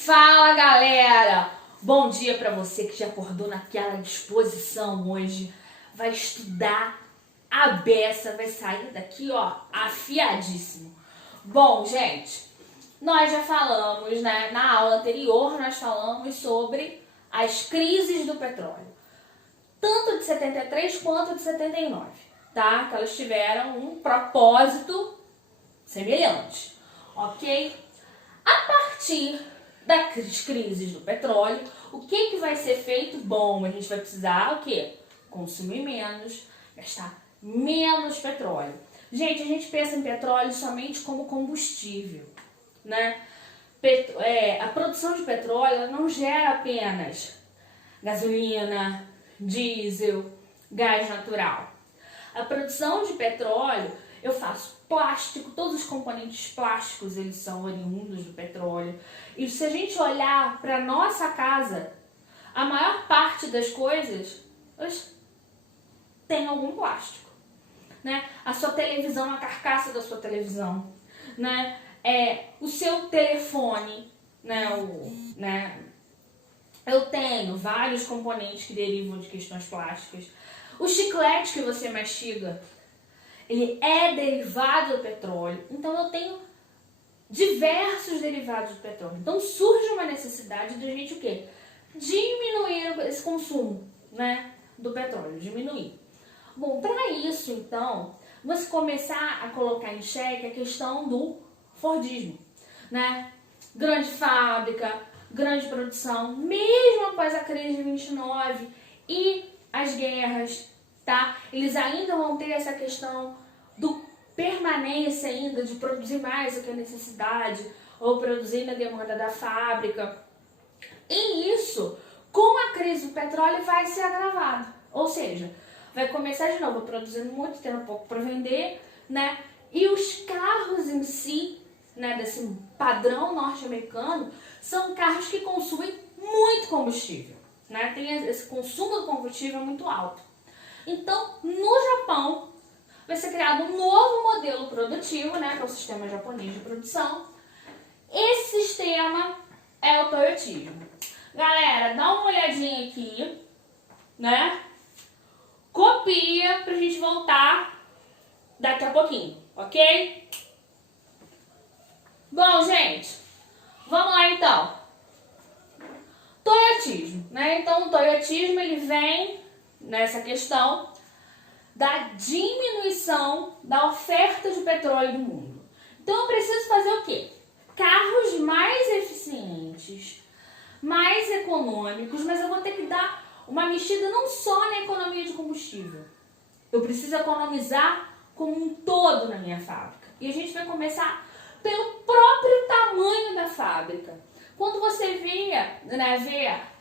Fala, galera! Bom dia pra você que já acordou naquela disposição hoje. Vai estudar a beça, vai sair daqui, ó, afiadíssimo. Bom, gente, nós já falamos, né, na aula anterior nós falamos sobre as crises do petróleo. Tanto de 73 quanto de 79, tá? Que elas tiveram um propósito semelhante, ok? A partir das crises do petróleo, o que vai ser feito? Bom, a gente vai precisar o quê? Consumir menos, gastar menos petróleo. Gente, a gente pensa em petróleo somente como combustível, né? A produção de petróleo ela não gera apenas gasolina, diesel, gás natural. A produção de petróleo, eu faço plástico, todos os componentes plásticos eles são oriundos do petróleo. E se a gente olhar para nossa casa, a maior parte das coisas tem algum plástico, né? A sua televisão, a carcaça da sua televisão, né? O seu telefone, né? Eu tenho vários componentes que derivam de questões plásticas. O chiclete que você mastiga, ele é derivado do petróleo. Então eu tenho diversos derivados do petróleo. Então surge uma necessidade de a gente o quê? Diminuir esse consumo, né, do petróleo, diminuir. Bom, para isso então, você começar a colocar em xeque a questão do Fordismo, né? Grande fábrica, grande produção, mesmo após a crise de 29 e as guerras, tá? Eles ainda vão ter essa questão do permanência ainda de produzir mais do que a necessidade ou produzir na demanda da fábrica. E isso, com a crise do petróleo, vai ser agravado. Ou seja, vai começar de novo produzindo muito, tendo pouco para vender, né? E os carros em si, né, desse padrão norte-americano, são carros que consumem muito combustível, né? Tem esse consumo do combustível muito alto. Então, no Japão, vai ser criado um novo modelo produtivo, né, que é o sistema japonês de produção. Esse sistema é o toyotismo. Galera, dá uma olhadinha aqui, né? Copia pra gente voltar daqui a pouquinho, ok? Bom, gente, vamos lá então. Toyotismo, né? Então, o toyotismo ele vem nessa questão da diminuição da oferta de petróleo no mundo. Então eu preciso fazer o quê? Carros mais eficientes, mais econômicos, mas eu vou ter que dar uma mexida não só na economia de combustível. Eu preciso economizar como um todo na minha fábrica. E a gente vai começar pelo próprio tamanho da fábrica. Quando você vê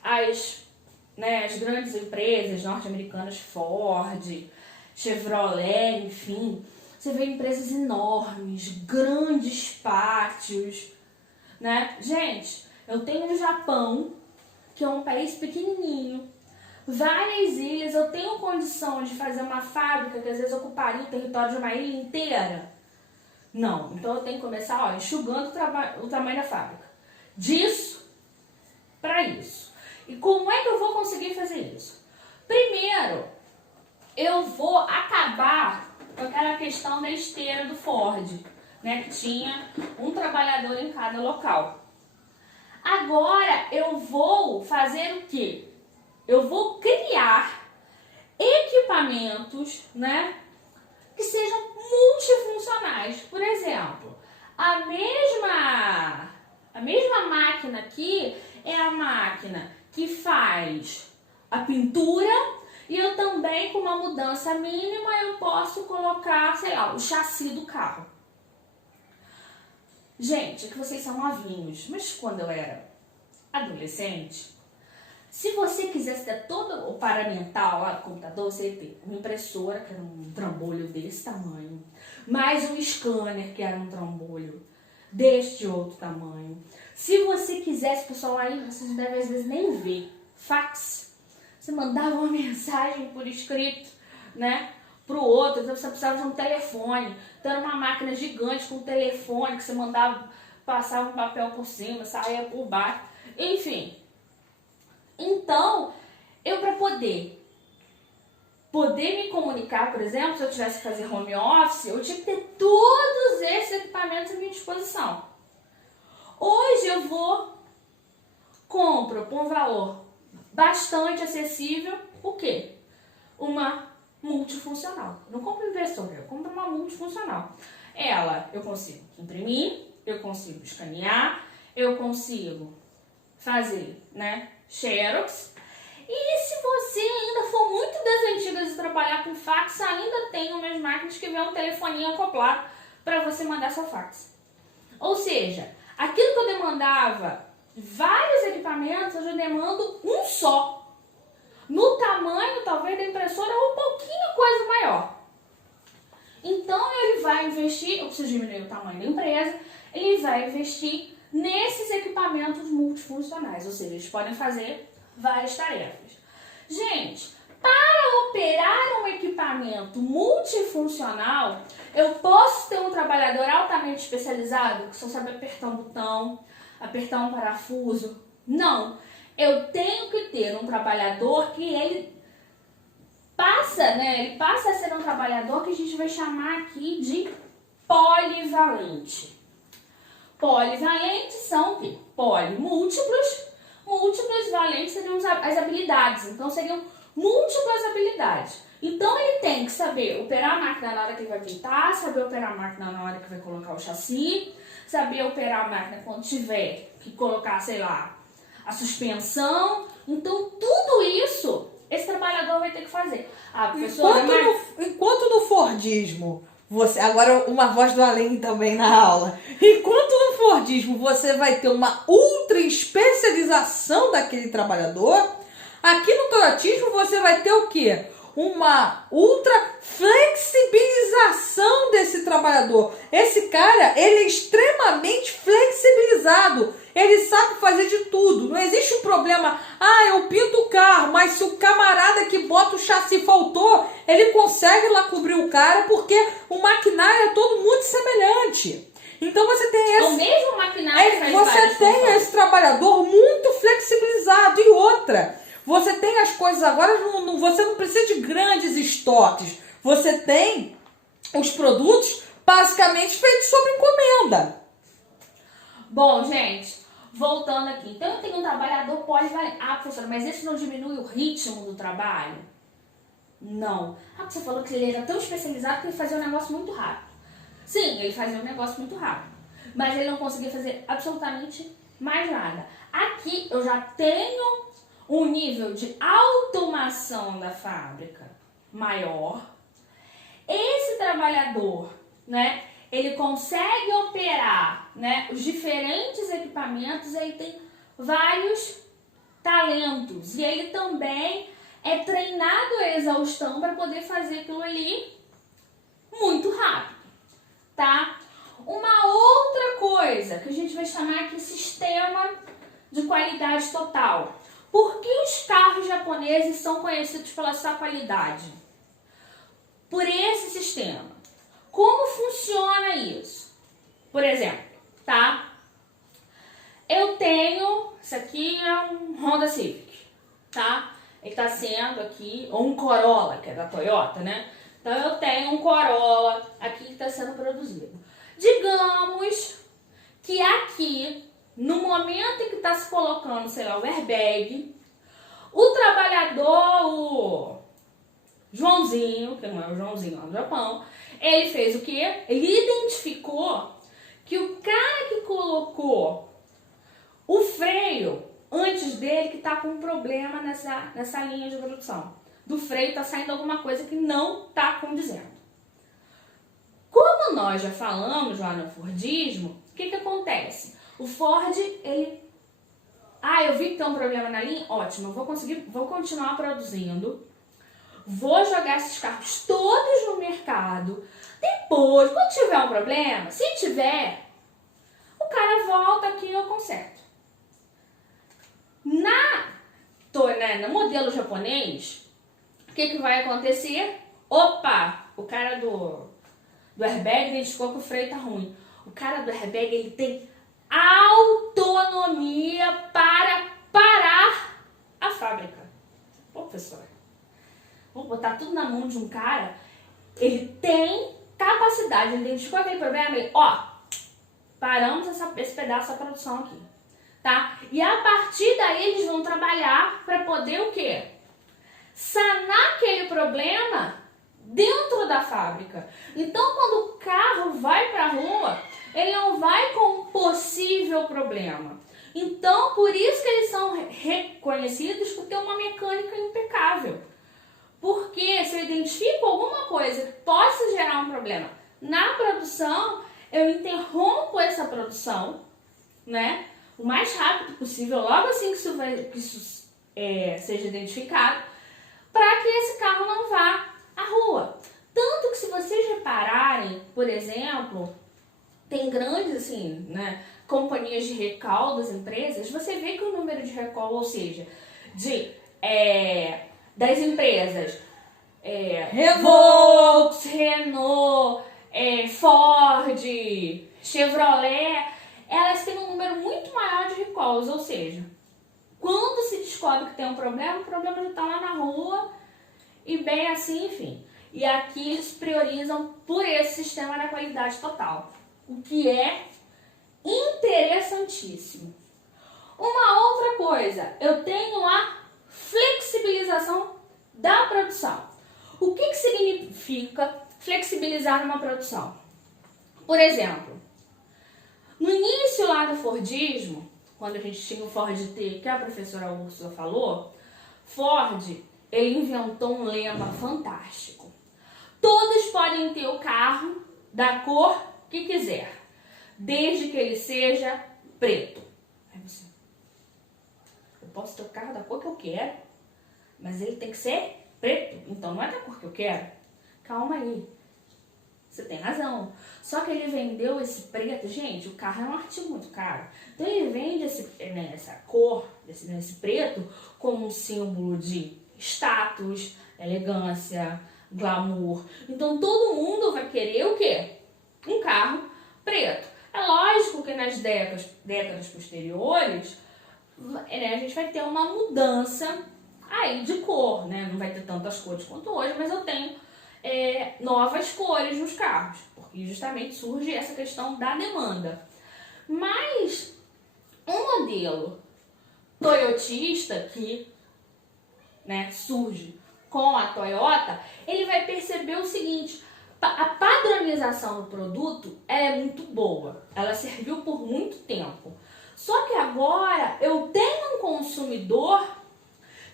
as grandes empresas norte-americanas, Ford, Chevrolet, enfim, você vê empresas enormes, grandes pátios, né? Gente, eu tenho o Japão, que é um país pequenininho, várias ilhas, eu tenho condição de fazer uma fábrica que às vezes ocuparia o território de uma ilha inteira? Não, então eu tenho que começar, enxugando o tamanho da fábrica. Disso para isso. E como é que eu vou conseguir fazer isso? Primeiro, eu vou acabar com aquela questão da esteira do Ford, né, que tinha um trabalhador em cada local. Agora eu vou fazer o quê? Eu vou criar equipamentos, né, que sejam multifuncionais. Por exemplo, a mesma máquina aqui é a máquina que faz a pintura. E eu também, com uma mudança mínima, eu posso colocar, sei lá, o chassi do carro. Gente, é que vocês são novinhos, mas quando eu era adolescente, se você quisesse ter todo o paramental lá do computador, você ia ter uma impressora, que era um trambolho desse tamanho, mais um scanner, que era um trambolho deste outro tamanho. Se você quisesse, pessoal, aí vocês devem às vezes nem ver, fax. Você mandava uma mensagem por escrito, né, pro outro, então você precisava de um telefone. Então era uma máquina gigante com um telefone que você mandava passava um papel por cima, saía por baixo, enfim. Então, eu para poder me comunicar, por exemplo, se eu tivesse que fazer home office, eu tinha que ter todos esses equipamentos à minha disposição. Hoje eu compro por um valor bastante acessível, o quê? Uma multifuncional. Eu não compro impressora, eu compro uma multifuncional. Ela, eu consigo imprimir, eu consigo escanear, eu consigo fazer, né, xerox. E se você ainda for muito das antigas de trabalhar com fax, ainda tem umas máquinas que vem um telefoninho acoplado para você mandar seu fax. Ou seja, aquilo que eu demandava vários equipamentos, eu já demando um só. No tamanho, talvez, da impressora ou um pouquinho coisa maior. Então, ele vai investir, eu preciso diminuir o tamanho da empresa, ele vai investir nesses equipamentos multifuncionais, ou seja, eles podem fazer várias tarefas. Gente, para operar um equipamento multifuncional, eu posso ter um trabalhador altamente especializado, que só sabe apertar um botão, apertar um parafuso? Não. Eu tenho que ter um trabalhador que ele passa a ser um trabalhador que a gente vai chamar aqui de polivalente. Polivalentes são o quê? Múltiplos, valentes seriam as habilidades, então seriam múltiplas habilidades. Então ele tem que saber operar a máquina na hora que ele vai pintar, saber operar a máquina na hora que vai colocar o chassi, saber operar a máquina quando tiver que colocar, sei lá, a suspensão. Então tudo isso esse trabalhador vai ter que fazer. Ah, professora, enquanto no Fordismo, agora uma voz do além também na aula. Enquanto no Fordismo você vai ter uma ultra especialização daquele trabalhador, aqui no Toyotismo você vai ter o quê? Uma ultra flexibilização desse trabalhador. Esse cara, ele é extremamente flexibilizado. Ele sabe fazer de tudo. Não existe um problema. Ah, eu pinto o carro, mas se o camarada que bota o chassi faltou, ele consegue lá cobrir o cara, porque o maquinário é todo muito semelhante. Então você tem esse... O mesmo maquinário que faz você tem esse trabalhador muito flexibilizado. E outra, você tem as coisas agora, você não precisa de grandes estoques. Você tem os produtos basicamente feitos sob encomenda. Bom, gente, voltando aqui. Então eu tenho um trabalhador polivalente. Ah, professora, mas esse não diminui o ritmo do trabalho? Não. Ah, você falou que ele era tão especializado que ele fazia um negócio muito rápido. Sim, ele fazia um negócio muito rápido. Mas ele não conseguia fazer absolutamente mais nada. Aqui eu já tenho um nível de automação da fábrica maior. Esse trabalhador, né, ele consegue operar, né, os diferentes equipamentos, ele tem vários talentos e ele também é treinado a exaustão para poder fazer aquilo ali muito rápido, tá? Uma outra coisa que a gente vai chamar aqui sistema de qualidade total. Por que os carros japoneses são conhecidos pela sua qualidade? Por esse sistema. Como funciona isso? Por exemplo, tá? Eu tenho, isso aqui é um Honda Civic, tá? Ele tá sendo aqui, ou um Corolla, que é da Toyota, né? Então eu tenho um Corolla aqui que está sendo produzido. Digamos que aqui, no momento em que está se colocando, sei lá, o airbag, o trabalhador, o Joãozinho, que não é o Joãozinho lá no Japão, ele fez o quê? Ele identificou que o cara que colocou o freio antes dele que tá com um problema nessa linha de produção. Do freio tá saindo alguma coisa que não tá condizendo. Como nós já falamos lá no Fordismo, o que acontece? O Ford, ele... Ah, eu vi que tem um problema na linha? Ótimo, vou continuar produzindo. Vou jogar esses carros todos no mercado. Depois, quando tiver um problema, se tiver, o cara volta aqui e eu conserto. No modelo japonês, o que vai acontecer? Opa, o cara do airbag identificou que o freio tá ruim. O cara do airbag, ele tem autonomia para parar a fábrica. Pô, professora, vou botar tudo na mão de um cara, ele tem capacidade, ele identificou aquele problema, ele, paramos esse pedaço da produção aqui, tá? E a partir daí eles vão trabalhar para poder o quê? Sanar aquele problema dentro da fábrica. Então, quando o carro vai para a rua, ele não vai com um possível problema. Então, por isso que eles são reconhecidos por ter uma mecânica impecável. Porque se eu identifico alguma coisa que possa gerar um problema na produção, eu interrompo essa produção, né, o mais rápido possível, logo assim que isso seja identificado, para que esse carro não vá à rua. Tanto que se vocês repararem, por exemplo, tem grandes assim, né, companhias de recall das empresas, você vê que o número de recall, ou seja, das empresas Volks, Renault, Ford, Chevrolet, elas têm um número muito maior de recalls, ou seja, quando se descobre que tem um problema, o problema já está lá na rua e bem assim, enfim. E aqui eles priorizam por esse sistema da qualidade total, o que é interessantíssimo. Uma outra coisa, eu tenho a flexibilização da produção. O que significa flexibilizar uma produção? Por exemplo, no início lá do Fordismo, quando a gente tinha o Ford T, que a professora Úrsula falou, Ford, ele inventou um lema fantástico. Todos podem ter o carro da cor que quiser, desde que ele seja preto. Aí você, eu posso ter o carro da cor que eu quero, mas ele tem que ser preto, então não é da cor que eu quero. Calma aí, você tem razão. Só que ele vendeu esse preto, gente, o carro é um artigo muito caro. Então ele vende essa cor, esse preto, como um símbolo de status, elegância, glamour. Então todo mundo vai querer o quê? Um carro preto. É lógico que nas décadas posteriores, a gente vai ter uma mudança aí de cor, né? Não vai ter tantas cores quanto hoje, mas eu tenho novas cores nos carros, porque justamente surge essa questão da demanda. Mas um modelo toyotista que, né, surge com a Toyota, ele vai perceber o seguinte: a padronização do produto é muito boa, ela serviu por muito tempo. Só que agora eu tenho um consumidor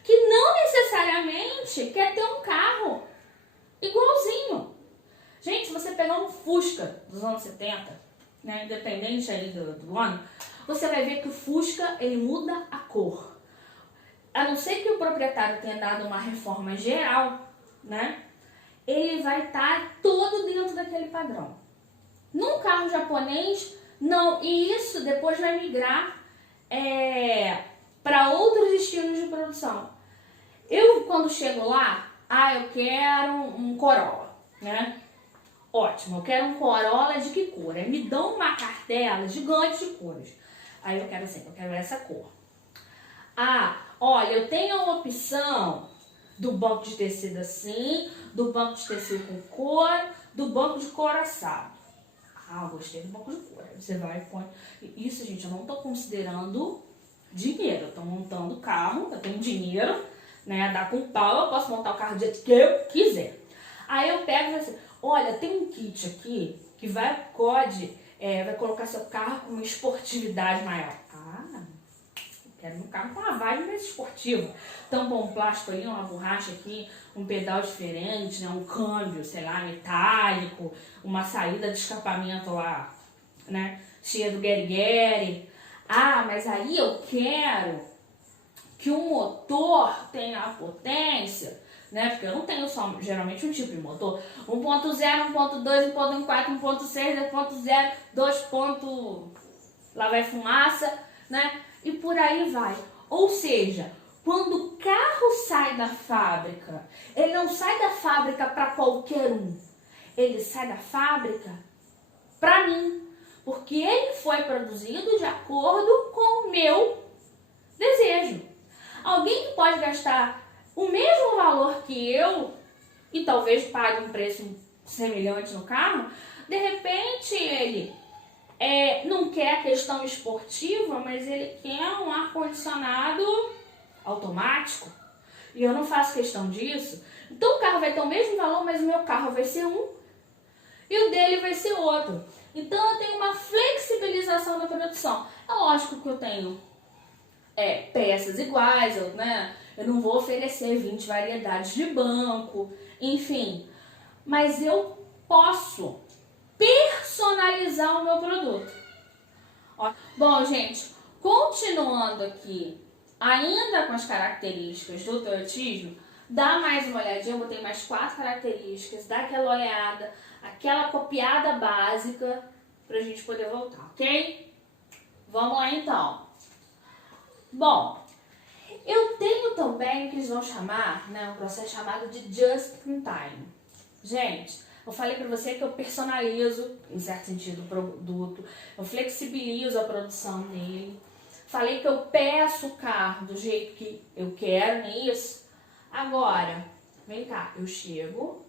que não necessariamente quer ter um carro igualzinho. Gente, se você pegar um Fusca dos anos 70, né, independente aí do ano, você vai ver que o Fusca, ele muda a cor. A não ser que o proprietário tenha dado uma reforma geral, né, ele vai estar todo dentro daquele padrão. Num carro japonês, não. E isso depois vai migrar para outros estilos de produção. Eu, quando chego lá, eu quero um Corolla, né? Ótimo, eu quero um Corolla de que cor? Aí me dão uma cartela gigante de cores. Aí eu quero assim, eu quero essa cor. Olha, eu tenho a opção do banco de tecido assim, do banco de tecido com couro, do banco de couro assado. Gostei do banco de couro. Aí você vai e põe. Isso, gente, eu não tô considerando dinheiro. Eu tô montando o carro, eu tenho dinheiro, né? Dá com pau, eu posso montar o carro do jeito que eu quiser. Aí eu pego e falo assim, olha, tem um kit aqui que vai colocar seu carro com uma esportividade maior. Eu quero um carro com uma vibe mais esportiva. Tampão plástico ali, uma borracha aqui, um pedal diferente, né? Um câmbio, sei lá, metálico, uma saída de escapamento lá, né? Cheia do gueri-gueri. Mas aí eu quero que o motor tenha a potência, né? Porque eu não tenho só, geralmente, um tipo de motor. 1.0, 1.2, 1.4, 1.6, 2.0, 2. Lá vai fumaça, né? E por aí vai. Ou seja, quando o carro sai da fábrica, ele não sai da fábrica para qualquer um. Ele sai da fábrica para mim. porque ele foi produzido de acordo com o meu desejo. Alguém que pode gastar o mesmo valor que eu e talvez pague um preço semelhante no carro, de repente ele não quer a questão esportiva, mas ele quer um ar-condicionado automático. E eu não faço questão disso. Então o carro vai ter o mesmo valor, mas o meu carro vai ser um e o dele vai ser outro. Então eu tenho uma flexibilização da produção. É lógico que eu tenho peças iguais, eu não vou oferecer 20 variedades de banco, enfim. Mas eu posso personalizar o meu produto. Bom, gente, continuando aqui, ainda com as características do Toyotismo, dá mais uma olhadinha, eu botei mais 4 características, dá aquela olhada, aquela copiada básica pra gente poder voltar, ok? Vamos lá então. Bom, eu tenho também o que eles vão chamar, um processo chamado de just in time. Gente, eu falei pra você que eu personalizo, em certo sentido, o produto, eu flexibilizo a produção dele. Falei que eu peço o carro do jeito que eu quero, não é isso? Agora, vem cá, eu chego,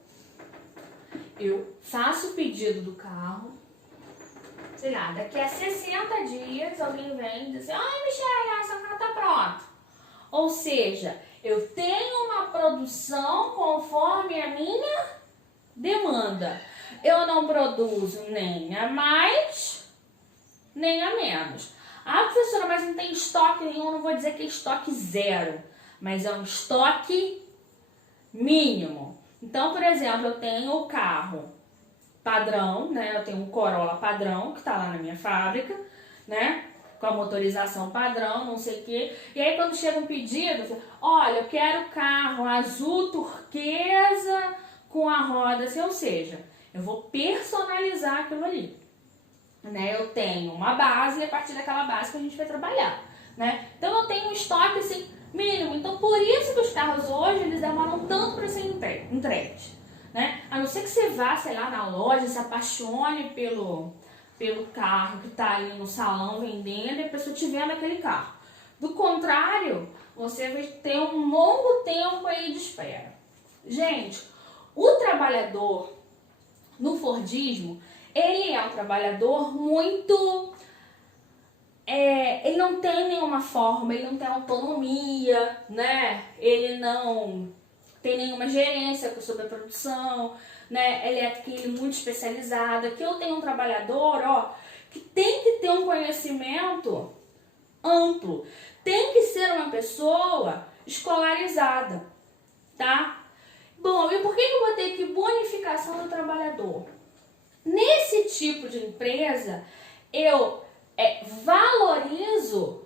eu faço o pedido do carro, sei lá, daqui a 60 dias alguém vem e diz assim, ai, Michelle, seu carro tá pronto. Ou seja, eu tenho uma produção conforme a minha demanda. Eu não produzo nem a mais, nem a menos. Ah, professora, mas não tem estoque nenhum, não vou dizer que é estoque zero, mas é um estoque mínimo. Então, por exemplo, eu tenho o carro padrão, eu tenho um Corolla padrão, que está lá na minha fábrica, com a motorização padrão, não sei o quê. E aí, quando chega um pedido, olha, eu quero carro azul turquesa com a roda assim, ou seja, eu vou personalizar aquilo ali. Eu tenho uma base e a partir daquela base que a gente vai trabalhar, Então eu tenho um estoque assim mínimo. Então por isso que os carros hoje eles demoram tanto para ser entregues, A não ser que você vá, sei lá, na loja, se apaixone pelo carro que está ali no salão vendendo e a pessoa te vendo aquele carro. Do contrário, você vai ter um longo tempo aí de espera. Gente, o trabalhador no Fordismo, ele é um trabalhador muito... ele não tem nenhuma forma, ele não tem autonomia, Ele não tem nenhuma gerência sobre a produção, Ele é aquele muito especializado. Aqui eu tenho um trabalhador, que tem que ter um conhecimento amplo. Tem que ser uma pessoa escolarizada, tá? Bom, e por que eu botei aqui bonificação do trabalhador? Nesse tipo de empresa, eu valorizo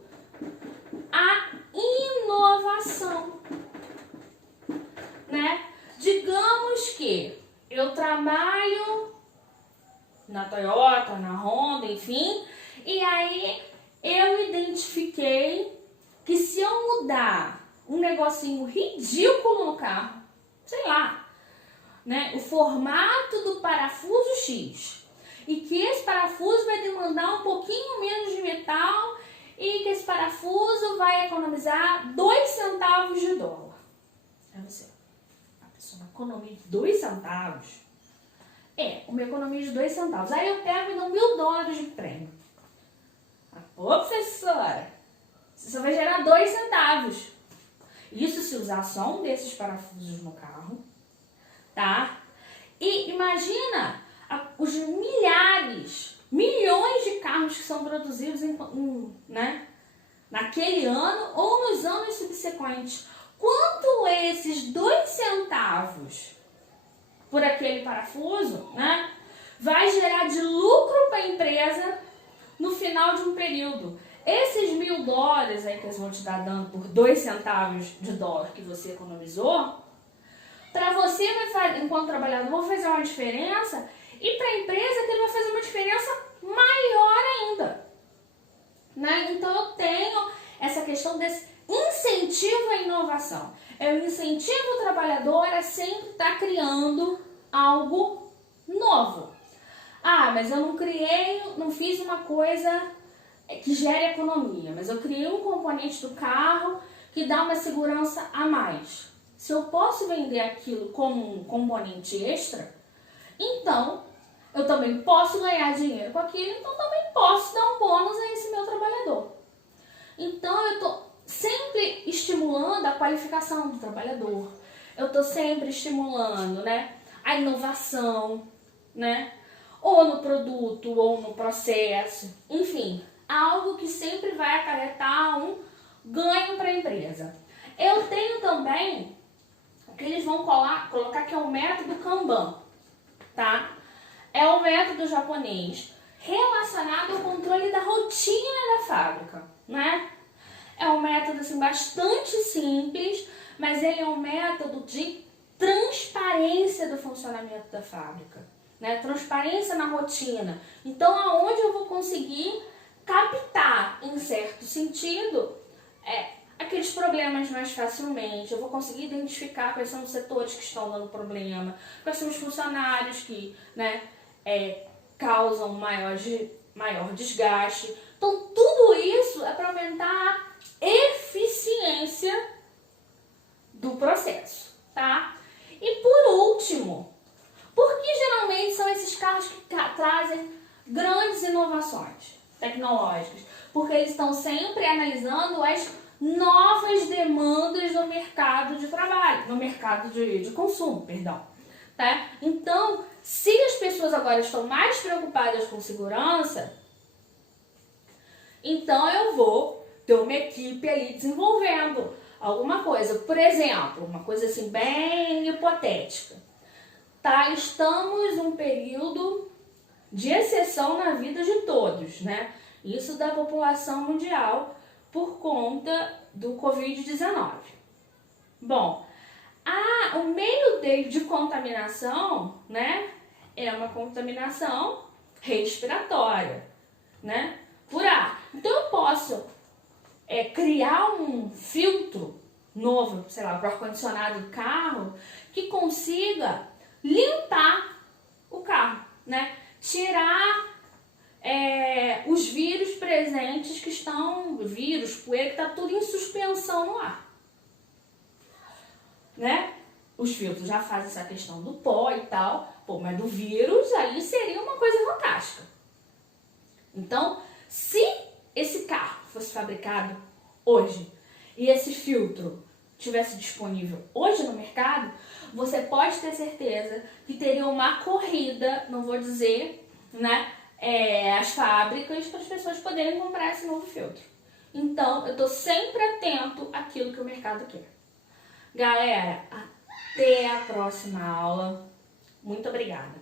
a inovação, Digamos que eu trabalho na Toyota, na Honda, enfim, e aí eu identifiquei que se eu mudar um negocinho ridículo no carro, sei lá, o formato do parafuso X, e que esse parafuso vai demandar um pouquinho menos de metal e que esse parafuso vai economizar 2 centavos de dólar. É você. A pessoa economia de 2 centavos. Uma economia de 2 centavos. Aí eu pego e dou $1.000 de prêmio. Ô, professora, você só vai gerar 2 centavos. Isso se usar só um desses parafusos no carro, tá? E imagina os milhões de carros que são produzidos naquele ano ou nos anos subsequentes. Quanto esses 2 centavos por aquele parafuso, vai gerar de lucro para a empresa no final de um período? Esses $1.000 aí que eles vão te dar dando por 2 centavos de dólar que você economizou, para você, enquanto trabalhador, vai fazer uma diferença, e para a empresa que ele vai fazer uma diferença maior ainda. Então eu tenho essa questão desse incentivo à inovação. Eu incentivo o trabalhador a sempre estar criando algo novo. Ah, mas eu não fiz uma coisa que gere economia, mas eu criei um componente do carro que dá uma segurança a mais. Se eu posso vender aquilo como um componente extra, então eu também posso ganhar dinheiro com aquilo, então também posso dar um bônus a esse meu trabalhador. Então eu estou sempre estimulando a qualificação do trabalhador. Eu estou sempre estimulando, né, a inovação, né, ou no produto, ou no processo, enfim, algo que sempre vai acarretar um ganho para a empresa. Eu tenho também o que eles vão colocar que é o método Kanban, tá? É um método japonês relacionado ao controle da rotina da fábrica, né? É um método assim, bastante simples, mas ele é um método de transparência do funcionamento da fábrica, né? Transparência na rotina. Então, aonde eu vou conseguir captar, em certo sentido, aqueles problemas mais facilmente. Eu vou conseguir identificar quais são os setores que estão dando problema, quais são os funcionários que, né, causam maior desgaste. Então, tudo isso é para aumentar a eficiência do processo, tá? E por último, por que geralmente são esses carros que trazem grandes inovações tecnológicas? Porque eles estão sempre analisando as novas demandas do mercado de trabalho, no mercado de consumo, perdão. Tá? Então, se as pessoas agora estão mais preocupadas com segurança, então eu vou ter uma equipe ali desenvolvendo alguma coisa. Por exemplo, uma coisa assim bem hipotética. Tá? Estamos num período de exceção na vida de todos, né? Isso da população mundial por conta do Covid-19. Bom, o meio dele de contaminação, né, é uma contaminação respiratória, né, por ar. Então eu posso criar um filtro novo, sei lá, para o ar-condicionado do carro, que consiga limpar o carro, né, tirar os vírus presentes que estão, poeira, que está tudo em suspensão no ar, né? Os filtros já fazem essa questão do pó e tal, mas do vírus aí seria uma coisa fantástica. Então, se esse carro fosse fabricado hoje e esse filtro tivesse disponível hoje no mercado, você pode ter certeza que teria uma corrida, não vou dizer, né, as fábricas para as pessoas poderem comprar esse novo filtro. Então, eu estou sempre atento àquilo que o mercado quer. Galera, até a próxima aula. Muito obrigada.